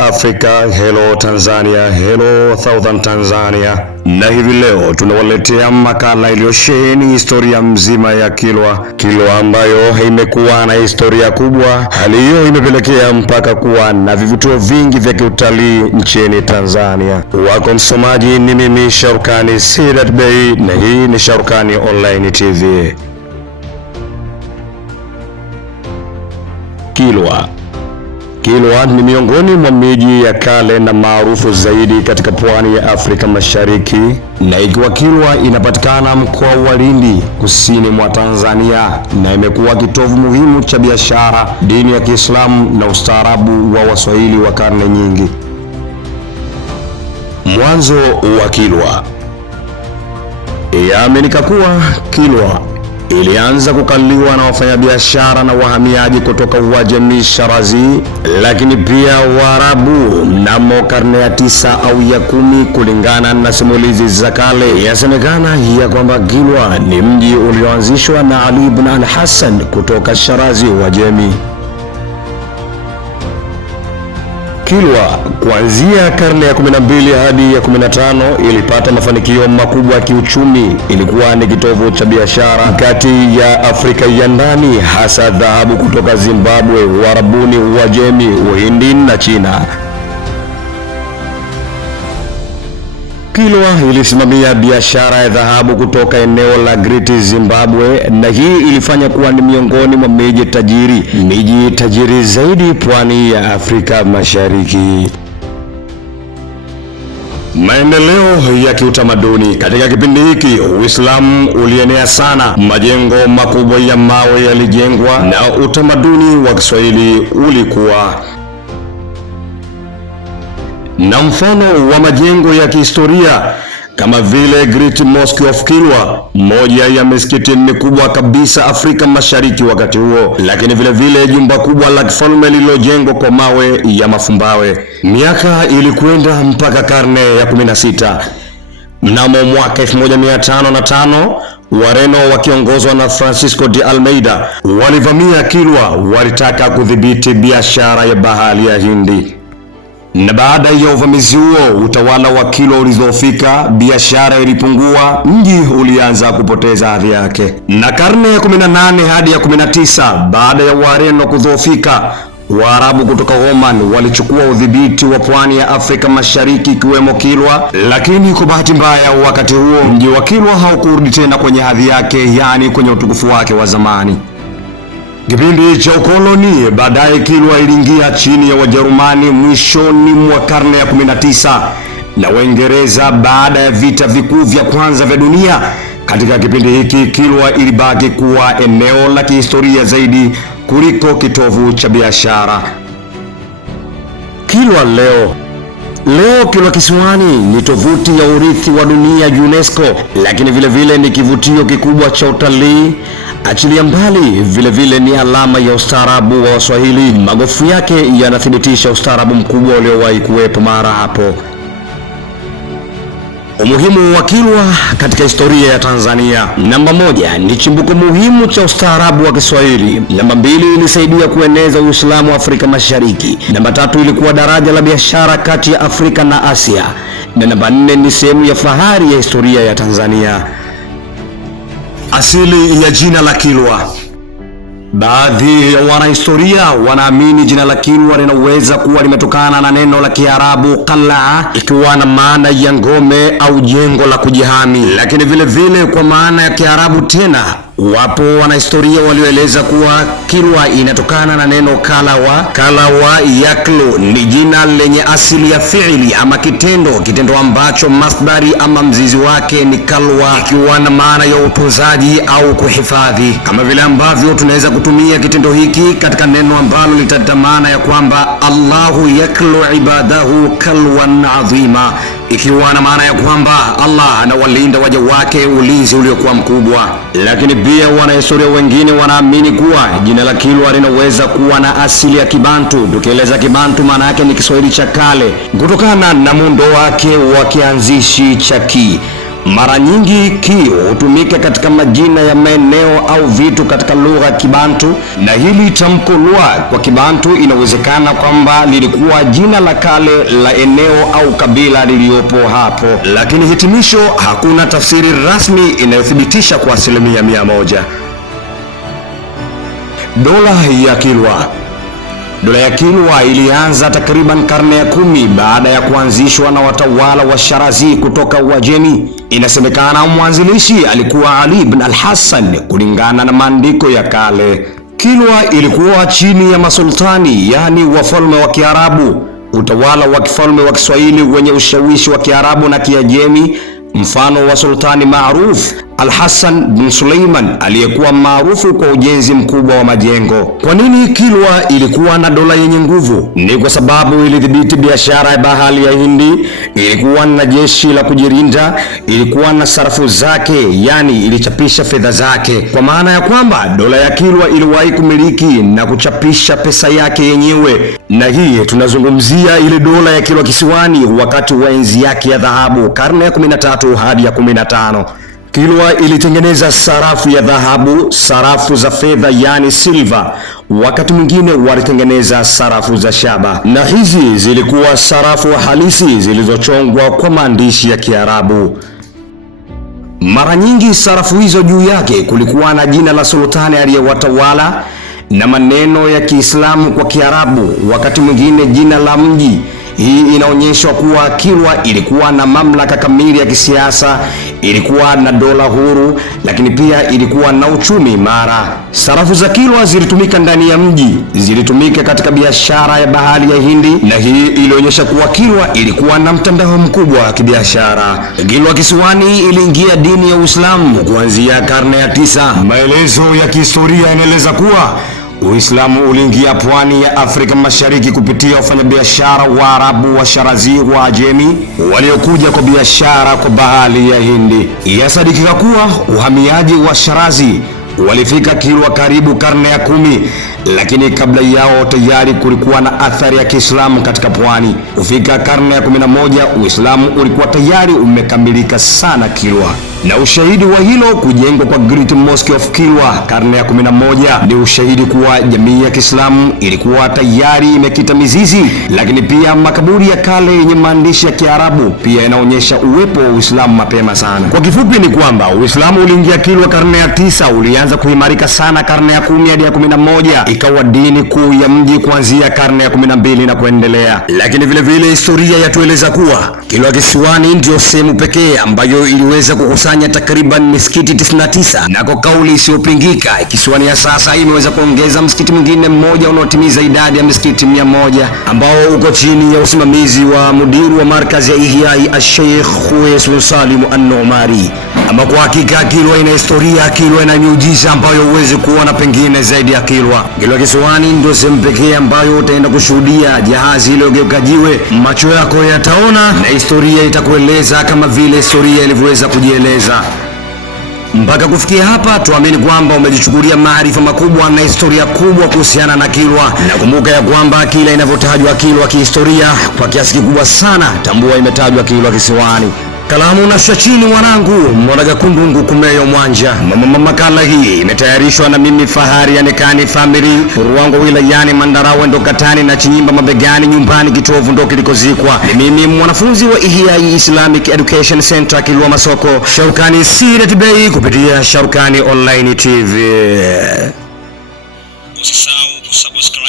Africa, hello Tanzania, hello Southern Tanzania. Na hivi leo tunawaletea makala iliyosheheni historia mzima ya Kilwa ambayo imekuwa na historia kubwa. Hali hiyo imepelekea mpaka kuwa na vivutio vingi vya kiutalii nchini Tanzania. Wako msomaji ni mimi Sharukani Sidat Bey, na hii ni Sharukani Online TV. Kilwa ni miongoni mwa miji ya kale na maarufu zaidi katika pwani ya Afrika Mashariki, na ikiwa Kilwa inapatikana mkoa wa Lindi kusini mwa Tanzania, na imekuwa kitovu muhimu cha biashara, dini ya Kiislamu na ustaarabu wa Waswahili wa karne nyingi. Mwanzo wa Kilwa. Yaaminika kuwa Kilwa ilianza kukaliwa na wafanyabiashara na wahamiaji kutoka Uajemi Shirazi, lakini pia Waarabu mnamo karne ya 9 au ya 10 kulingana na simulizi za kale. Yasemekana ya kwamba Kilwa ni mji ulioanzishwa na Ali ibn al-Hasan kutoka Shirazi, Uajemi. Kilwa kuanzia karne ya 12 hadi ya 15 ilipata mafanikio makubwa ya kiuchumi. Ilikuwa ni kitovu cha biashara kati ya Afrika ya ndani, hasa dhahabu kutoka Zimbabwe, Uarabuni, Uajemi, Uhindi na China. Kilwa ilisimamia biashara ya dhahabu kutoka eneo la Great Zimbabwe, na hii ilifanya kuwa ni miongoni mwa miji tajiri zaidi pwani ya Afrika Mashariki. Maendeleo ya kiutamaduni. Katika kipindi hiki Uislamu ulienea sana, majengo makubwa ya mawe yalijengwa na utamaduni wa Kiswahili ulikuwa na mfano wa majengo ya kihistoria kama vile Great Mosque of Kilwa, moja ya misikiti mikubwa kabisa Afrika Mashariki wakati huo, lakini vile jumba kubwa la kifalme lililojengwa kwa mawe ya mafumbawe. Miaka ilikwenda mpaka karne ya 16. Mnamo mwaka 1505 Wareno wakiongozwa na Francisco de Almeida walivamia Kilwa, walitaka kudhibiti biashara ya bahari ya Hindi. Na baada ya uvamizi huo, utawala wa Kilwa ulidhoofika, biashara ilipungua, mji ulianza kupoteza hadhi yake. Na karne ya 18 hadi ya 19, baada ya Wareno kudhoofika, Waarabu kutoka Oman walichukua udhibiti wa pwani ya Afrika Mashariki ikiwemo Kilwa, lakini kwa bahati mbaya wakati huo mji wa Kilwa haukurudi tena kwenye hadhi yake, yaani kwenye utukufu wake wa zamani. Kipindi cha ukoloni. Baadaye Kilwa iliingia chini ya Wajerumani mwishoni mwa karne ya 19 na Waingereza baada ya vita vikuu vya kwanza vya dunia. Katika kipindi hiki Kilwa ilibaki kuwa eneo la kihistoria zaidi kuliko kitovu cha biashara. Kilwa leo Kilwa Kisiwani ni tovuti ya urithi wa dunia UNESCO, lakini vile ni kivutio kikubwa cha utalii. Achilia mbali vile ni alama ya ustaarabu wa Waswahili. Magofu yake yanathibitisha ustaarabu mkubwa uliowahi kuwepo mara hapo. Umuhimu wa Kilwa katika historia ya Tanzania. Namba 1, ni chimbuko muhimu cha ustaarabu wa Kiswahili. Namba 2, ilisaidia kueneza Uislamu Afrika Mashariki. Namba 3, ilikuwa daraja la biashara kati ya Afrika na Asia. Na namba 4, ni sehemu ya fahari ya historia ya Tanzania. Asili ya jina la Kilwa. Baadhi ya wanahistoria wanaamini jina la Kilwa linaweza kuwa limetokana na neno la Kiarabu qal'a, ikiwa na maana ya ngome au jengo la kujihami, lakini vile kwa maana ya Kiarabu tena. Wapo wanahistoria walioeleza kuwa Kilwa inatokana na neno kalawa yaklu, ni jina lenye asili ya fi'li ama kitendo ambacho masdari ama mzizi wake ni kalwa, ikiwa na maana ya utunzaji au kuhifadhi, kama vile ambavyo tunaweza kutumia kitendo hiki katika neno ambalo litaleta maana ya kwamba Allahu yaklu ibadahu kalwan adhima, ikiwa na maana ya kwamba Allah anawalinda waja wake ulinzi uliokuwa mkubwa. Lakini pia wanahistoria wengine wanaamini kuwa jina la Kilwa linaweza kuwa na asili ya Kibantu. Tukieleza Kibantu, maana yake ni Kiswahili cha kale, kutokana na muundo wake wa kianzishi cha ki. Mara nyingi Kio hutumika katika majina ya maeneo au vitu katika lugha ya Kibantu, na hili tamko Lwa kwa Kibantu inawezekana kwamba lilikuwa jina la kale la eneo au kabila liliopo hapo, lakini hitimisho hakuna tafsiri rasmi inayothibitisha kwa 100%. Dola ya Kilwa. Dola ya Kilwa ilianza takriban karne ya 10 baada ya kuanzishwa na watawala wa Shirazi kutoka Uajemi. Inasemekana mwanzilishi alikuwa Ali ibn al-Hasan kulingana na maandiko ya kale. Kilwa ilikuwa chini ya masultani, yani wafalme wa Kiarabu, utawala wa kifalme wa Kiswahili wenye ushawishi wa Kiarabu na Kiajemi, mfano wa sultani maarufu Al-Hasan bin Suleiman aliyekuwa maarufu kwa ujenzi mkubwa wa majengo. Kwa nini Kilwa ilikuwa na dola yenye nguvu? Ni kwa sababu ilidhibiti biashara ya bahari ya Hindi, ilikuwa na jeshi la kujilinda, ilikuwa na sarafu zake, yani ilichapisha fedha zake, kwa maana ya kwamba dola ya Kilwa iliwahi kumiliki na kuchapisha pesa yake yenyewe. Na hii tunazungumzia ile dola ya Kilwa Kisiwani wakati wa enzi yake ya dhahabu, karne ya 13 hadi ya 15. Kilwa ilitengeneza sarafu ya dhahabu, sarafu za fedha yani silver, wakati mwingine walitengeneza sarafu za shaba, na hizi zilikuwa sarafu halisi zilizochongwa kwa maandishi ya Kiarabu. Mara nyingi sarafu hizo juu yake kulikuwa na jina la sultani aliyewatawala na maneno ya Kiislamu kwa Kiarabu, wakati mwingine jina la mji. Hii inaonyesha kuwa Kilwa ilikuwa na mamlaka kamili ya kisiasa, ilikuwa na dola huru, lakini pia ilikuwa na uchumi imara. Sarafu za Kilwa zilitumika ndani ya mji, zilitumika katika biashara ya bahari ya Hindi, na hii ilionyesha kuwa Kilwa ilikuwa na mtandao mkubwa wa kibiashara. Kilwa Kisiwani iliingia dini ya Uislamu kuanzia karne ya 9. Maelezo ya kihistoria yanaeleza kuwa Uislamu uliingia pwani ya Afrika Mashariki kupitia wafanyabiashara Waarabu wa Shirazi wa Ajemi waliokuja kwa biashara kwa bahari ya Hindi. Yasadikika kuwa uhamiaji wa Shirazi walifika Kilwa karibu karne ya 10, lakini kabla yao tayari kulikuwa na athari ya Kiislamu katika pwani. Kufika karne ya 11, Uislamu ulikuwa tayari umekamilika sana Kilwa, na ushahidi wa hilo kujengwa kwa Great Mosque of Kilwa karne ya 11 ni ushahidi kuwa jamii ya Kiislamu ilikuwa tayari imekita mizizi. Lakini pia makaburi ya kale yenye maandishi ya Kiarabu pia yanaonyesha uwepo wa Uislamu mapema sana. Kwa kifupi ni kwamba Uislamu uliingia Kilwa karne ya 9, ulianza kuimarika sana karne ya 10 hadi ya 11, ikawa dini kuu ya mji kuanzia karne ya 12 na kuendelea. Lakini vile vile historia yatueleza kuwa Kilwa Kisiwani ndio sehemu pekee ambayo iliweza kukusanya takriban misikiti 99, na kwa kauli isiyopingika Kisiwani ya sasa imeweza kuongeza msikiti mwingine mmoja unaotimiza idadi ya misikiti 100 ambao uko chini ya usimamizi wa mudiru wa markazi ya Ihya Sheikh Khuways bin Salim An-Numari. Ama kwa hakika Kilwa ina historia, Kilwa ina miujiza ambayo huwezi kuona pengine zaidi ya Kilwa. Kilwa Kisiwani ndio sehemu pekee ambayo utaenda kushuhudia jahazi iliyogeuka jiwe, macho yako yataona na historia itakueleza kama vile historia ilivyoweza kujieleza. Mpaka kufikia hapa tuamini kwamba umejichukulia maarifa makubwa na historia kubwa kuhusiana na Kilwa, na kumbuka ya kwamba kila inavyotajwa Kilwa kihistoria kwa kiasi kikubwa sana tambua imetajwa Kilwa Kisiwani. Kalamu na chini wanangu Mwanaga Kundungu Kumeyo Mwanja. Makala hii imetayarishwa na mimi Fahari Yanekani Family, Ruangwa wilayani Mandarawe ndo Katani na Chinyimba mabegani nyumbani kitovu ndo kilikozikwa. Ni mimi mwanafunzi wa Ihya Islamic Education Center Kilwa Masoko, Sharukani Sirat Bay kupitia Sharukani Online TV. Usisahau kusubscribe